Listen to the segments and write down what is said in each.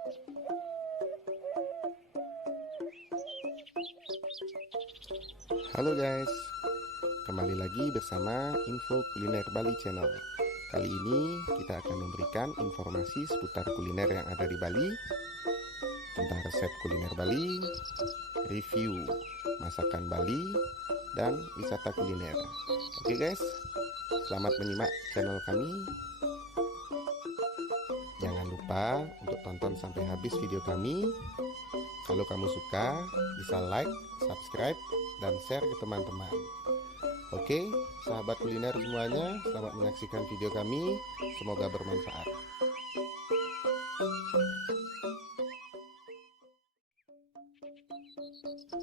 Halo guys, kembali lagi bersama Info Kuliner Bali Channel. Kali ini kita akan memberikan informasi seputar kuliner yang ada di Bali, tentang resep kuliner Bali, review masakan Bali, dan wisata kuliner. Oke guys, selamat menyimak channel kami. Jangan lupa untuk tonton sampai habis video kami. Kalau kamu suka, bisa like, subscribe, dan share ke teman-teman. Oke, sahabat kuliner semuanya, selamat menyaksikan video kami. Semoga bermanfaat.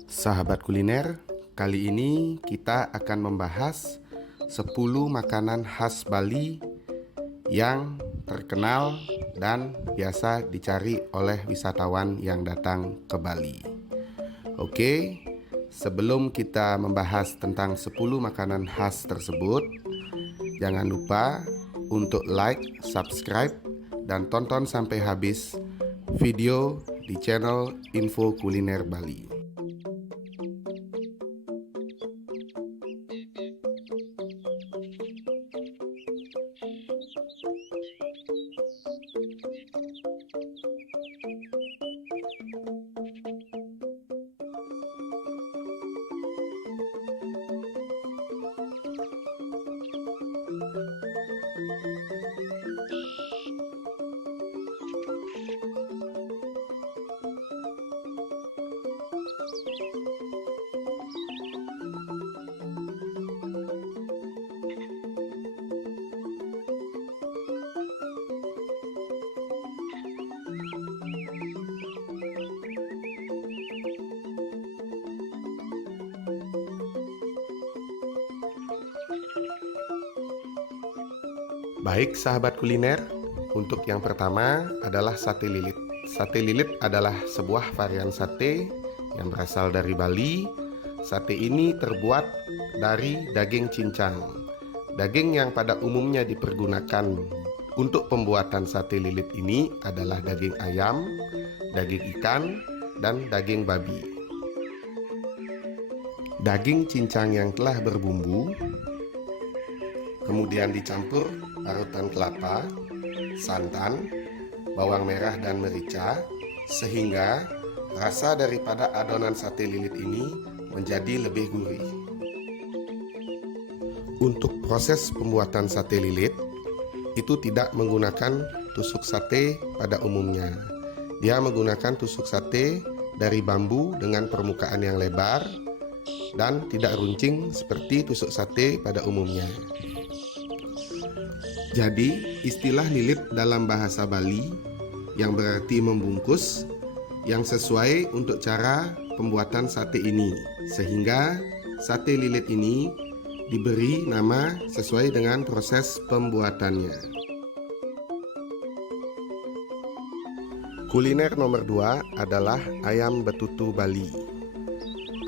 Sahabat kuliner, kali ini kita akan membahas 10 makanan khas Bali yang terkenal dan biasa dicari oleh wisatawan yang datang ke Bali. Oke, sebelum kita membahas tentang 10 makanan khas tersebut, jangan lupa untuk like, subscribe, dan tonton sampai habis video di channel Info Kuliner Bali. Baik sahabat kuliner, untuk yang pertama adalah sate lilit. Sate lilit adalah sebuah varian sate yang berasal dari Bali. Sate ini terbuat dari daging cincang. Daging yang pada umumnya dipergunakan untuk pembuatan sate lilit ini adalah daging ayam, daging ikan, dan daging babi. Daging cincang yang telah berbumbu kemudian dicampur parutan kelapa, santan, bawang merah dan merica, sehingga rasa daripada adonan sate lilit ini menjadi lebih gurih. Untuk proses pembuatan sate lilit itu tidak menggunakan tusuk sate pada umumnya. Dia menggunakan tusuk sate dari bambu dengan permukaan yang lebar dan tidak runcing seperti tusuk sate pada umumnya. Jadi, istilah lilit dalam bahasa Bali yang berarti membungkus yang sesuai untuk cara pembuatan sate ini, sehingga sate lilit ini diberi nama sesuai dengan proses pembuatannya. Kuliner nomor 2 adalah ayam betutu Bali.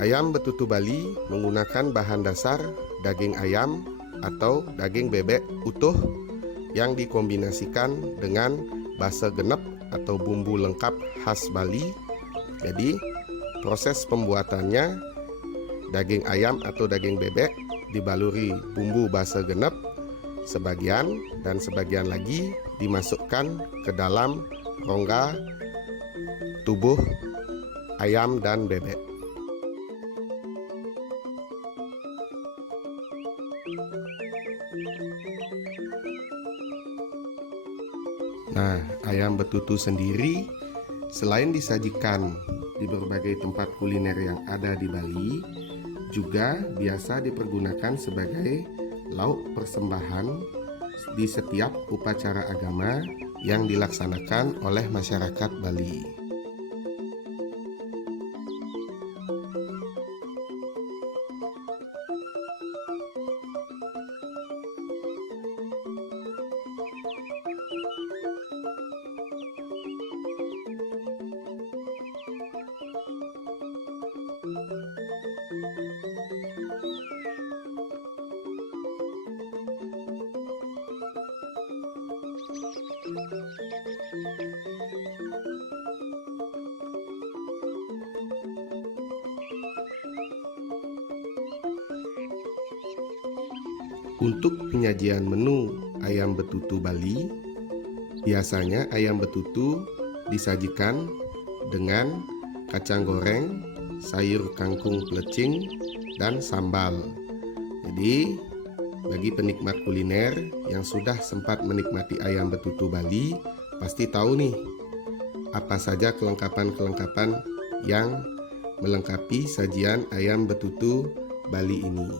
Ayam betutu Bali menggunakan bahan dasar daging ayam atau daging bebek utuh yang dikombinasikan dengan basa genep atau bumbu lengkap khas Bali. Jadi, proses pembuatannya daging ayam atau daging bebek dibaluri bumbu basa genep sebagian dan sebagian lagi dimasukkan ke dalam rongga tubuh ayam dan bebek. Nah, ayam betutu sendiri selain disajikan di berbagai tempat kuliner yang ada di Bali, juga biasa dipergunakan sebagai lauk persembahan di setiap upacara agama yang dilaksanakan oleh masyarakat Bali. Untuk penyajian menu ayam betutu Bali, biasanya ayam betutu disajikan dengan kacang goreng, sayur kangkung pelecing, dan sambal. Jadi, bagi penikmat kuliner yang sudah sempat menikmati ayam betutu Bali, pasti tahu nih apa saja kelengkapan-kelengkapan yang melengkapi sajian ayam betutu Bali ini.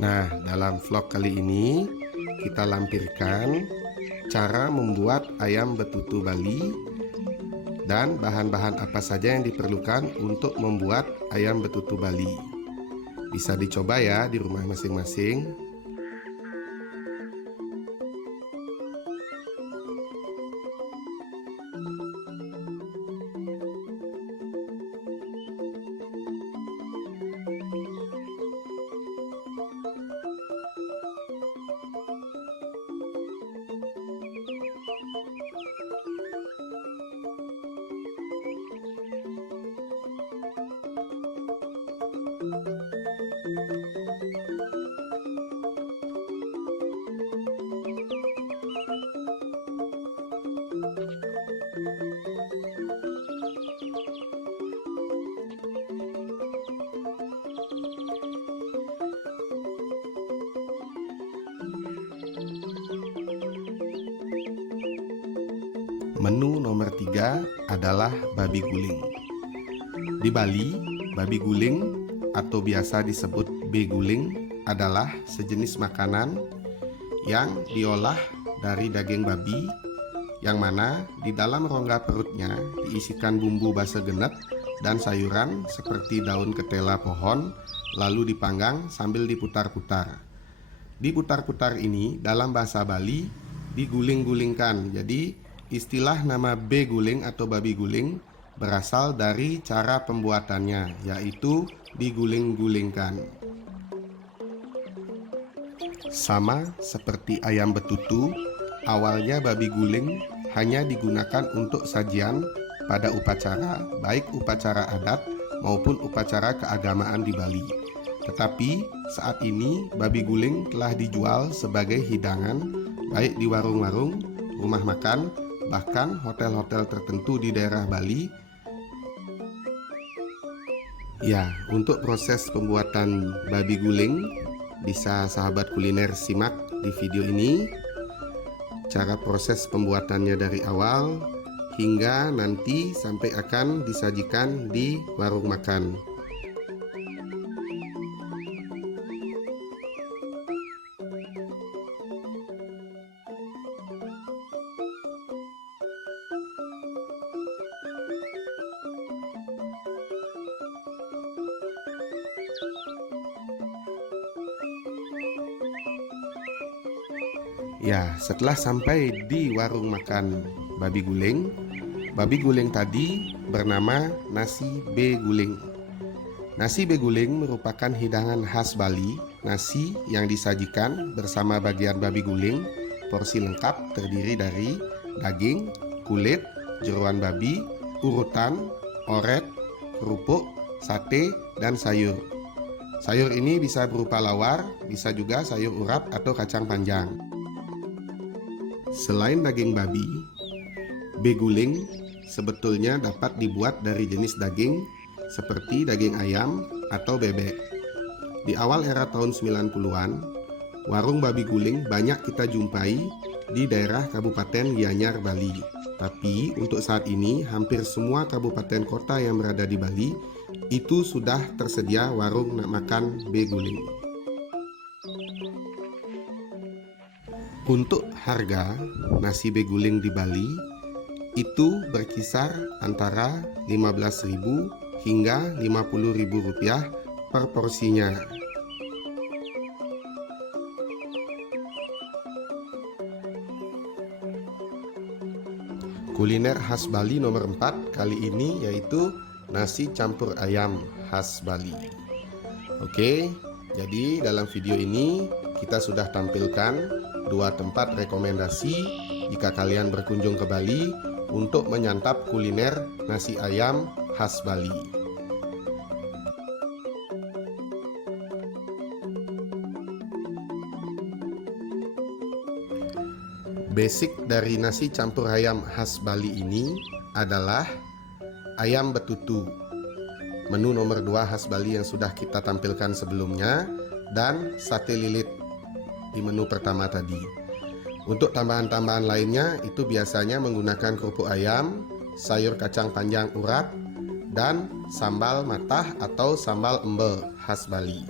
Nah, dalam vlog kali ini kita lampirkan cara membuat ayam betutu Bali dan bahan-bahan apa saja yang diperlukan untuk membuat ayam betutu Bali. Bisa dicoba ya di rumah masing-masing. Menu nomor 3 adalah babi guling. Di Bali, babi guling atau biasa disebut beguling adalah sejenis makanan yang diolah dari daging babi, yang mana di dalam rongga perutnya diisikan bumbu basa genep dan sayuran seperti daun ketela pohon, lalu dipanggang sambil diputar-putar. Diputar-putar ini dalam bahasa Bali diguling-gulingkan. Jadi istilah nama beguling atau babi guling berasal dari cara pembuatannya, yaitu diguling-gulingkan. Sama seperti ayam betutu, awalnya babi guling hanya digunakan untuk sajian pada upacara, baik upacara adat maupun upacara keagamaan di Bali. Tetapi saat ini babi guling telah dijual sebagai hidangan baik di warung-warung, rumah makan, bahkan hotel-hotel tertentu di daerah Bali. Ya, untuk proses pembuatan babi guling bisa sahabat kuliner simak di video ini. Cara proses pembuatannya dari awal hingga nanti sampai akan disajikan di warung makan. Ya, setelah sampai di warung makan babi guling tadi bernama nasi beguling. Nasi beguling merupakan hidangan khas Bali, nasi yang disajikan bersama bagian babi guling. Porsi lengkap terdiri dari daging, kulit, jeroan babi, urutan, oret, kerupuk, sate, dan sayur. Sayur ini bisa berupa lawar, bisa juga sayur urap atau kacang panjang. Selain daging babi, beguling sebetulnya dapat dibuat dari jenis daging seperti daging ayam atau bebek. Di awal era tahun 90-an, warung babi guling banyak kita jumpai di daerah Kabupaten Gianyar, Bali. Tapi untuk saat ini hampir semua kabupaten kota yang berada di Bali itu sudah tersedia warung makan beguling. Untuk harga nasi beguling di Bali itu berkisar antara 15.000 hingga 50.000 rupiah per porsinya. Kuliner khas Bali nomor 4 kali ini yaitu nasi campur ayam khas Bali. Oke, jadi dalam video ini kita sudah tampilkan 2 tempat rekomendasi jika kalian berkunjung ke Bali untuk menyantap kuliner nasi ayam khas Bali. Basic dari nasi campur ayam khas Bali ini adalah ayam betutu, menu nomor 2 khas Bali yang sudah kita tampilkan sebelumnya, dan sate lilit di menu pertama tadi. Untuk tambahan-tambahan lainnya itu biasanya menggunakan kerupuk ayam, sayur kacang panjang urat, dan sambal matah atau sambal embe khas Bali.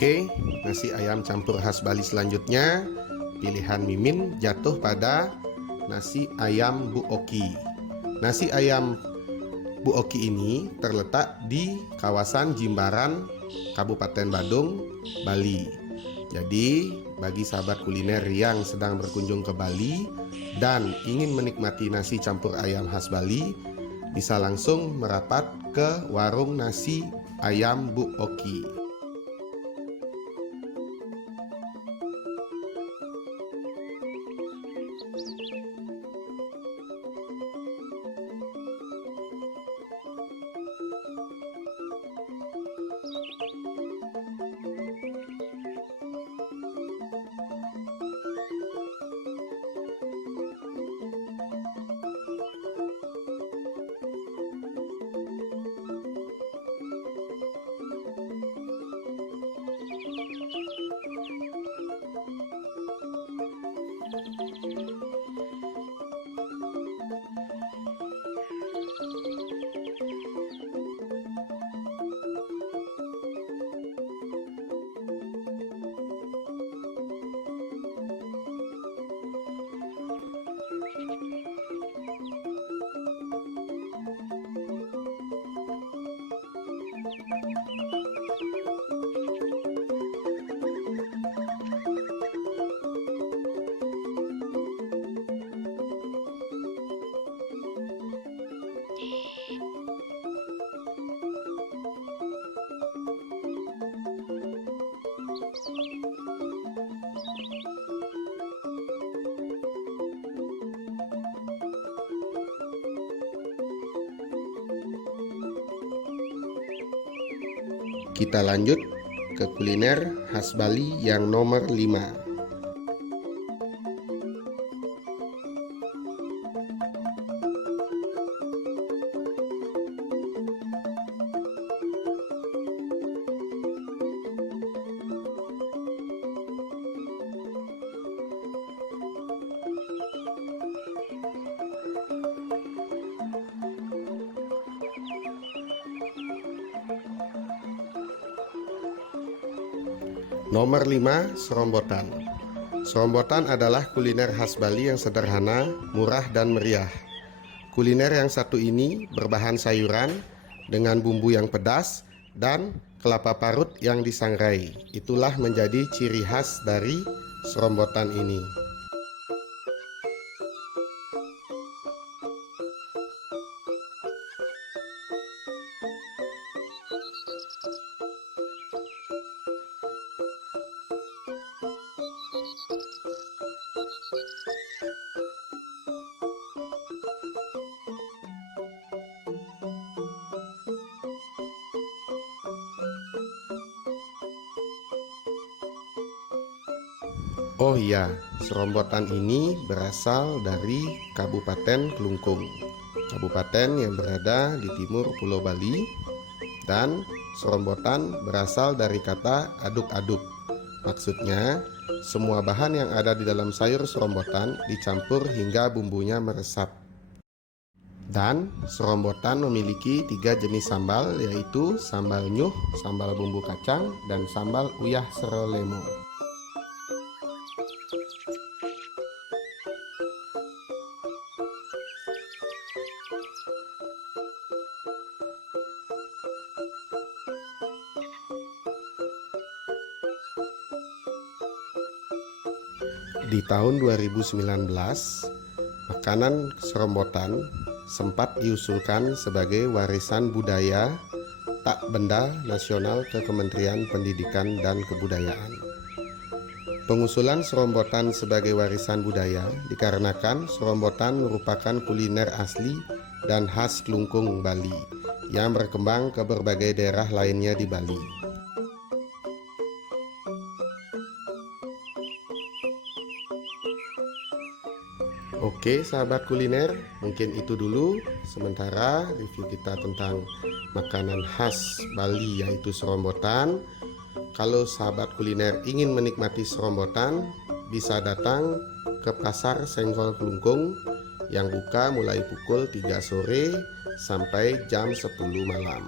Oke, nasi ayam campur khas Bali selanjutnya, pilihan Mimin jatuh pada nasi ayam Bu Oki. Nasi ayam Bu Oki ini terletak di kawasan Jimbaran, Kabupaten Badung, Bali. Jadi, bagi sahabat kuliner yang sedang berkunjung ke Bali dan ingin menikmati nasi campur ayam khas Bali, bisa langsung merapat ke warung nasi ayam Bu Oki. Kita lanjut ke kuliner khas Bali yang nomor 5. Nomor 5, serombotan. Serombotan adalah kuliner khas Bali yang sederhana, murah, dan meriah. Kuliner yang satu ini berbahan sayuran dengan bumbu yang pedas dan kelapa parut yang disangrai. Itulah menjadi ciri khas dari serombotan ini. Oh iya, serombotan ini berasal dari Kabupaten Klungkung, kabupaten yang berada di timur Pulau Bali, dan serombotan berasal dari kata aduk-aduk. Maksudnya, semua bahan yang ada di dalam sayur serombotan dicampur hingga bumbunya meresap. Dan Serombotan memiliki 3 jenis sambal, yaitu sambal nyuh, sambal bumbu kacang, dan sambal uyah serelemo. Di tahun 2019, makanan Serombotan sempat diusulkan sebagai warisan budaya tak benda nasional ke Kementerian Pendidikan dan Kebudayaan. Pengusulan Serombotan sebagai warisan budaya dikarenakan Serombotan merupakan kuliner asli dan khas Klungkung, Bali, yang berkembang ke berbagai daerah lainnya di Bali. Oke sahabat kuliner, mungkin itu dulu sementara review kita tentang makanan khas Bali yaitu serombotan. Kalau sahabat kuliner ingin menikmati serombotan, bisa datang ke Pasar Senggol Klungkung yang buka mulai pukul 3 sore sampai jam 10 malam.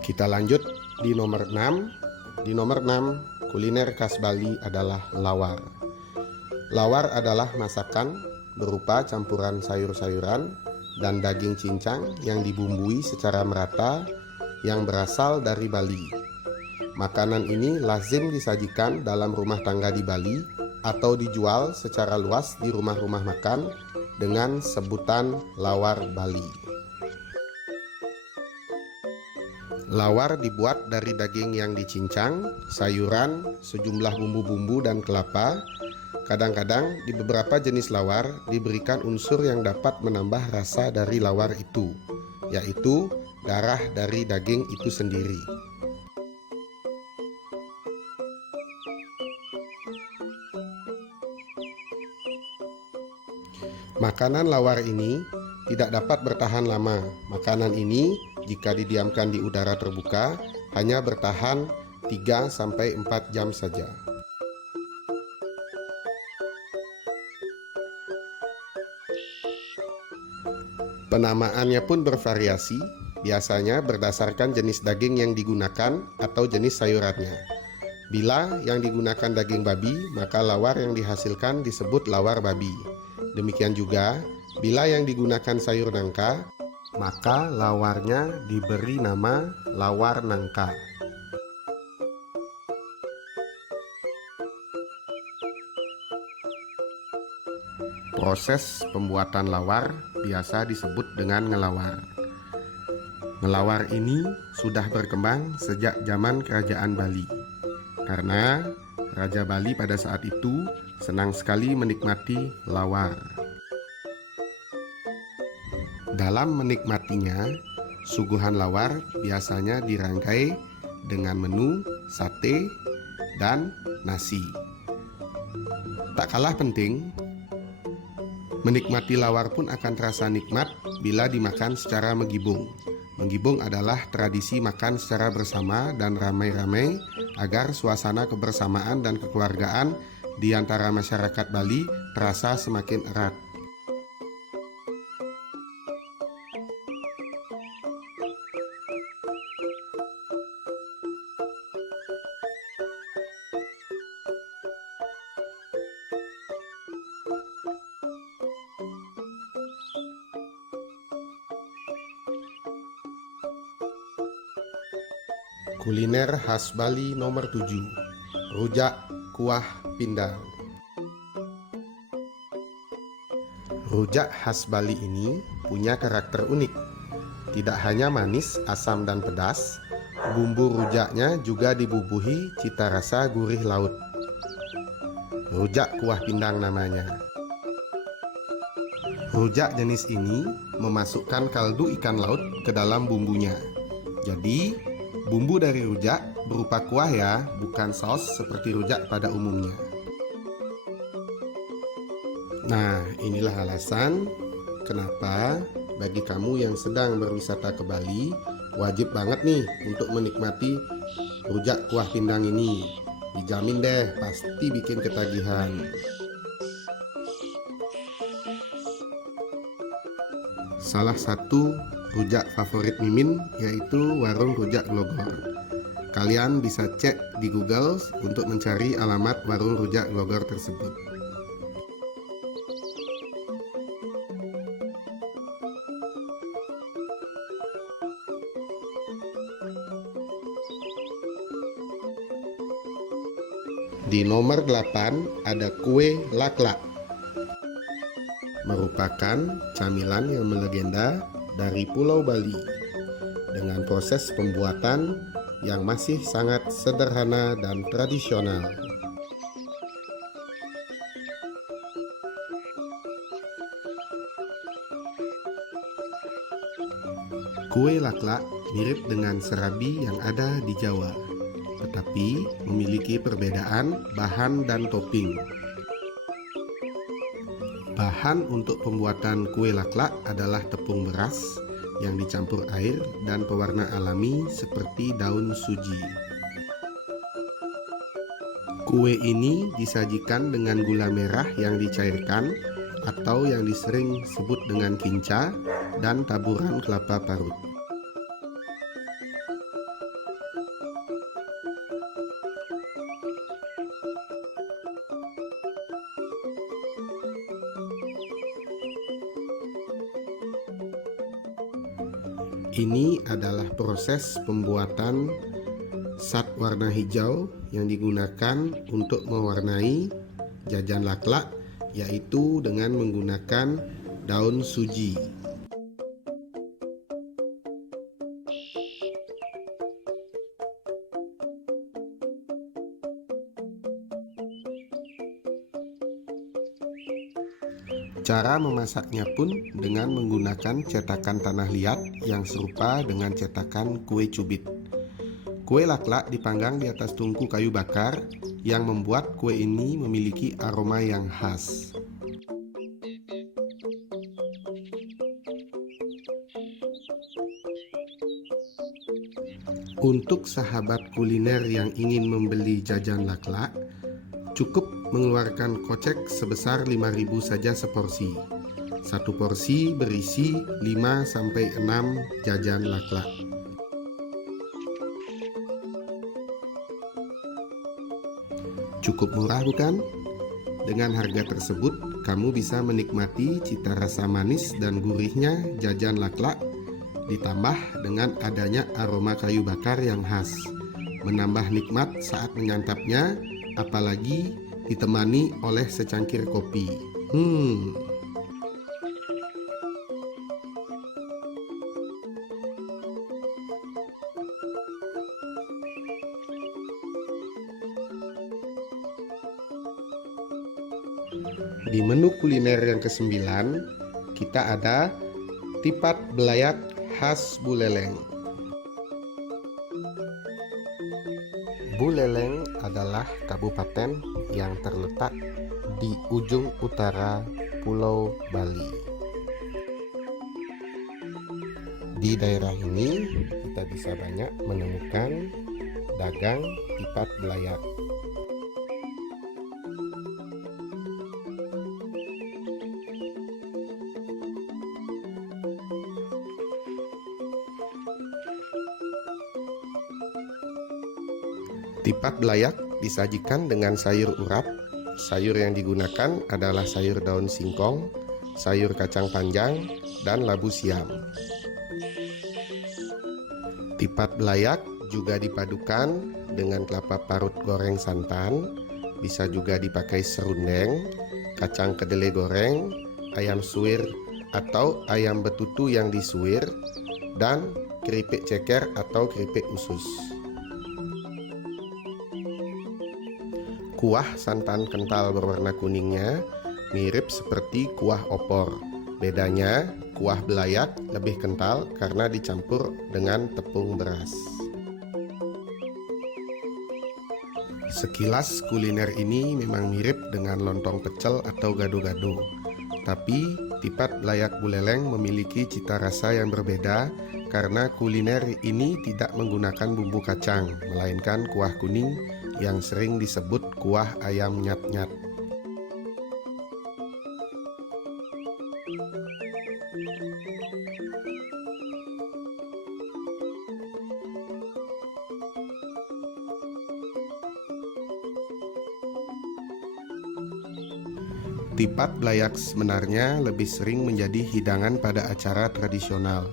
Kita lanjut di nomor 6. Di nomor 6, kuliner khas Bali adalah lawar. Lawar adalah masakan berupa campuran sayur-sayuran dan daging cincang yang dibumbui secara merata yang berasal dari Bali. Makanan ini lazim disajikan dalam rumah tangga di Bali atau dijual secara luas di rumah-rumah makan dengan sebutan lawar Bali. Lawar dibuat dari daging yang dicincang, sayuran, sejumlah bumbu-bumbu dan kelapa. Kadang-kadang di beberapa jenis lawar diberikan unsur yang dapat menambah rasa dari lawar itu, yaitu darah dari daging itu sendiri. Makanan lawar ini tidak dapat bertahan lama. Makanan ini jika didiamkan di udara terbuka hanya bertahan 3-4 jam saja. Penamaannya pun bervariasi, biasanya berdasarkan jenis daging yang digunakan atau jenis sayurannya. Bila yang digunakan daging babi, maka lawar yang dihasilkan disebut lawar babi. Demikian juga, bila yang digunakan sayur nangka, maka lawarnya diberi nama lawar nangka. Proses pembuatan lawar biasa disebut dengan ngelawar. Ngelawar ini sudah berkembang sejak zaman Kerajaan Bali, karena Raja Bali pada saat itu senang sekali menikmati lawar. Dalam menikmatinya, suguhan lawar biasanya dirangkai dengan menu, sate, dan nasi. Tak kalah penting, menikmati lawar pun akan terasa nikmat bila dimakan secara menggibung. Menggibung adalah tradisi makan secara bersama dan ramai-ramai agar suasana kebersamaan dan kekeluargaan di antara masyarakat Bali terasa semakin erat. Kuliner khas Bali nomor 7, rujak kuah pindang. Rujak khas Bali ini punya karakter unik. Tidak hanya manis, asam, dan pedas, bumbu rujaknya juga dibubuhi cita rasa gurih laut. Rujak kuah pindang namanya. Rujak jenis ini memasukkan kaldu ikan laut ke dalam bumbunya. Jadi, bumbu dari rujak berupa kuah ya, bukan saus seperti rujak pada umumnya. Nah, inilah alasan Kenapa? Bagi kamu yang sedang berwisata ke Bali, wajib banget nih untuk menikmati rujak kuah pindang ini. Dijamin deh, pasti bikin ketagihan. Salah satu rujak favorit Mimin yaitu warung rujak Glogor. Kalian bisa cek di Google untuk mencari alamat warung rujak Glogor tersebut. Di nomor 8 ada kue laklak. Merupakan camilan yang melegenda dari Pulau Bali dengan proses pembuatan yang masih sangat sederhana dan tradisional. Kue laklak mirip dengan serabi yang ada di Jawa, tetapi memiliki perbedaan bahan dan topping. Bahan untuk pembuatan kue laklak adalah tepung beras yang dicampur air dan pewarna alami seperti daun suji. Kue ini disajikan dengan gula merah yang dicairkan atau yang disering sebut dengan kinca dan taburan kelapa parut. Ini adalah proses pembuatan sat warna hijau yang digunakan untuk mewarnai jajan laklak, yaitu dengan menggunakan daun suji. Cara memasaknya pun dengan menggunakan cetakan tanah liat yang serupa dengan cetakan kue cubit. Kue laklak dipanggang di atas tungku kayu bakar yang membuat kue ini memiliki aroma yang khas. Untuk sahabat kuliner yang ingin membeli jajan laklak, cukup mengeluarkan kocek sebesar 5.000 saja seporsi. Satu porsi berisi 5-6 jajan laklak. Cukup murah bukan? Dengan harga tersebut, kamu bisa menikmati cita rasa manis dan gurihnya jajan laklak, ditambah dengan adanya aroma kayu bakar yang khas, menambah nikmat saat menyantapnya, apalagi ditemani oleh secangkir kopi. Di menu kuliner yang ke-9, kita ada tipat belayak khas Buleleng. Buleleng adalah kabupaten yang terletak di ujung utara Pulau Bali. Di daerah ini kita bisa banyak menemukan dagang tipat belayak. Tipat belayak disajikan dengan sayur urap. Sayur yang digunakan adalah sayur daun singkong, sayur kacang panjang, dan labu siam. Tipat belayak juga dipadukan dengan kelapa parut goreng santan, bisa juga dipakai serundeng, kacang kedelai goreng, ayam suwir atau ayam betutu yang disuwir, dan keripik ceker atau keripik usus. Kuah santan kental berwarna kuningnya mirip seperti kuah opor. Bedanya, kuah belayak lebih kental karena dicampur dengan tepung beras. Sekilas kuliner ini memang mirip dengan lontong pecel atau gado-gado, tapi Tipat belayak Buleleng memiliki cita rasa yang berbeda karena kuliner ini tidak menggunakan bumbu kacang, melainkan kuah kuning yang sering disebut kuah ayam nyat-nyat. Tipat belayak sebenarnya lebih sering menjadi hidangan pada acara tradisional,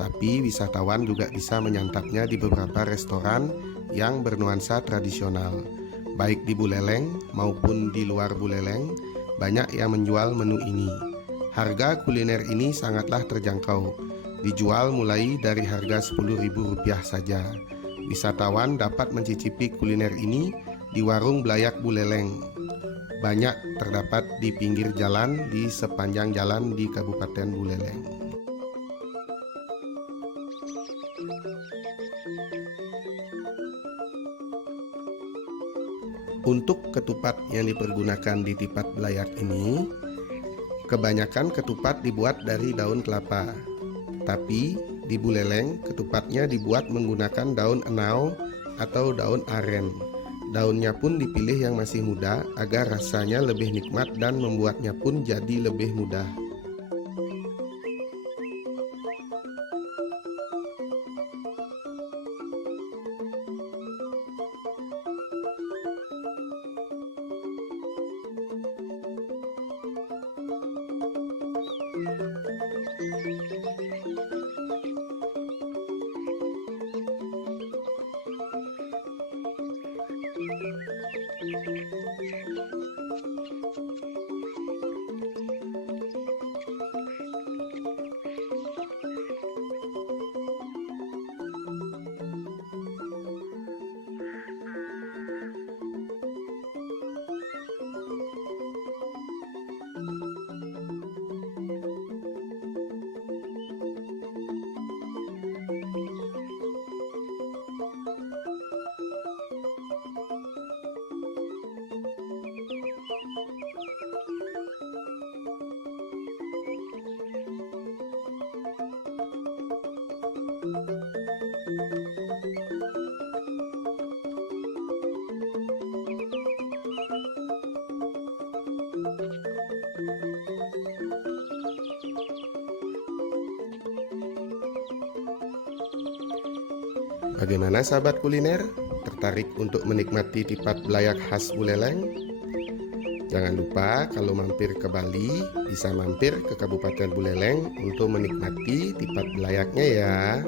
tapi wisatawan juga bisa menyantapnya di beberapa restoran yang bernuansa tradisional. Baik di Buleleng maupun di luar Buleleng, banyak yang menjual menu ini. Harga kuliner ini sangatlah terjangkau, dijual mulai dari harga Rp10.000 saja. Wisatawan dapat mencicipi kuliner ini di warung belayak Buleleng. Banyak terdapat di pinggir jalan di sepanjang jalan di Kabupaten Buleleng. Untuk ketupat yang dipergunakan di tipat belayak ini, kebanyakan ketupat dibuat dari daun kelapa. Tapi di Buleleng ketupatnya dibuat menggunakan daun enau atau daun aren. Daunnya pun dipilih yang masih muda agar rasanya lebih nikmat dan membuatnya pun jadi lebih mudah. Bagaimana sahabat kuliner? Tertarik untuk menikmati tipat belayak khas Buleleng? Jangan lupa kalau mampir ke Bali, bisa mampir ke Kabupaten Buleleng untuk menikmati tipat belayaknya ya.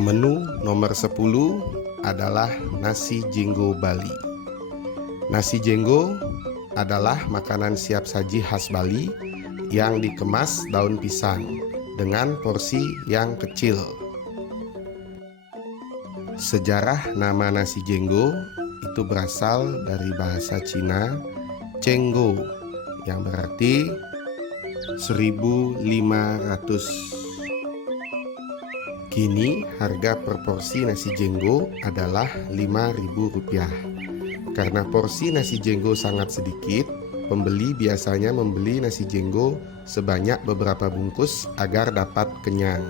Menu nomor 10 adalah nasi jenggo Bali. Nasi jenggo adalah makanan siap saji khas Bali yang dikemas daun pisang dengan porsi yang kecil. Sejarah nama nasi jenggo itu berasal dari bahasa Cina cenggo yang berarti 1.500. Kini harga per porsi nasi jenggo adalah Rp5.000. Karena porsi nasi jenggo sangat sedikit, pembeli biasanya membeli nasi jenggo sebanyak beberapa bungkus agar dapat kenyang.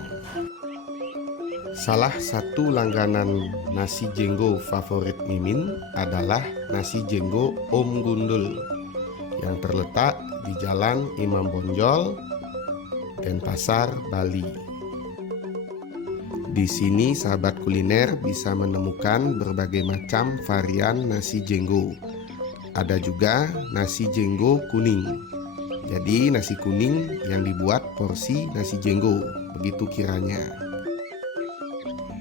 Salah satu langganan nasi jenggo favorit Mimin adalah nasi jenggo Om Gundul yang terletak di Jalan Imam Bonjol, Denpasar, Bali. Di sini sahabat kuliner bisa menemukan berbagai macam varian nasi jenggo. Ada juga nasi jenggo kuning. Jadi nasi kuning yang dibuat porsi nasi jenggo, begitu kiranya.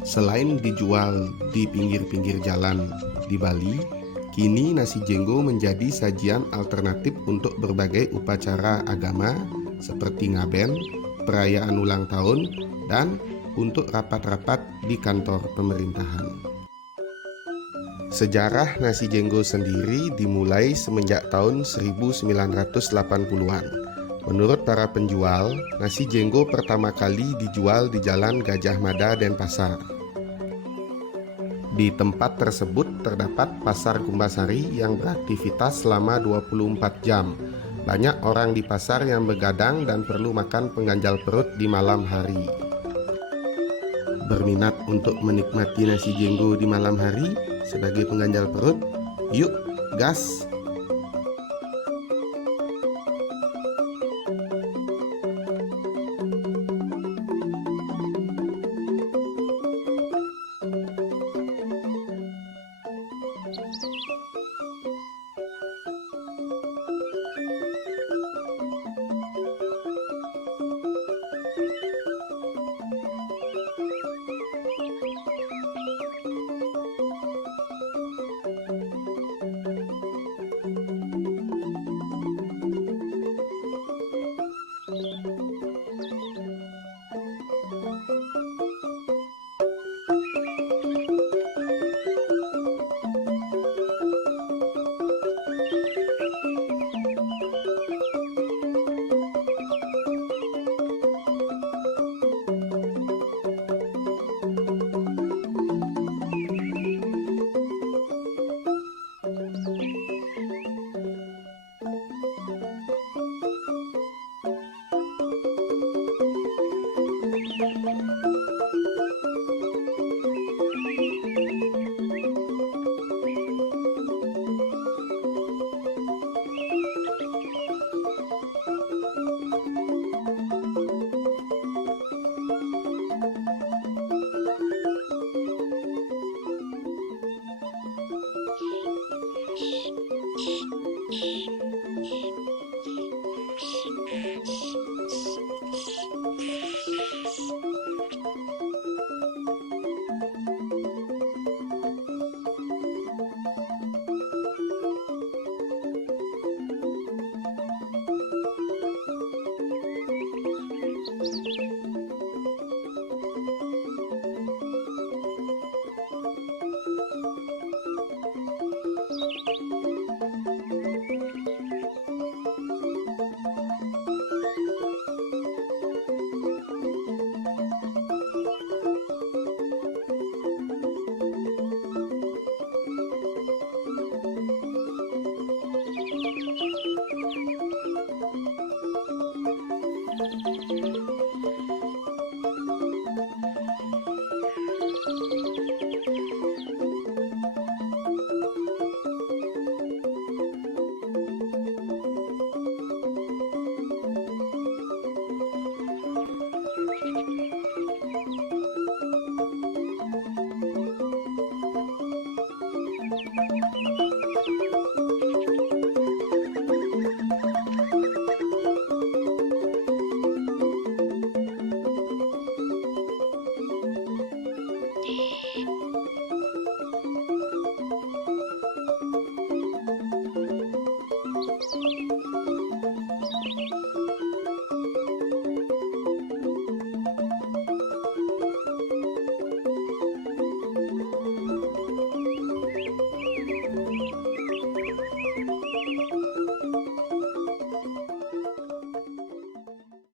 Selain dijual di pinggir-pinggir jalan di Bali, kini nasi jenggo menjadi sajian alternatif untuk berbagai upacara agama seperti ngaben, perayaan ulang tahun, dan untuk rapat-rapat di kantor pemerintahan. Sejarah nasi jenggo sendiri dimulai semenjak tahun 1980-an. Menurut para penjual, nasi jenggo pertama kali dijual di Jalan Gajah Mada, Denpasar. Di tempat tersebut terdapat pasar Kumbasari yang beraktivitas selama 24 jam. Banyak orang di pasar yang begadang dan perlu makan pengganjal perut di malam hari. Berminat untuk menikmati nasi jenggo di malam hari sebagai pengganjal perut? Yuk, gas!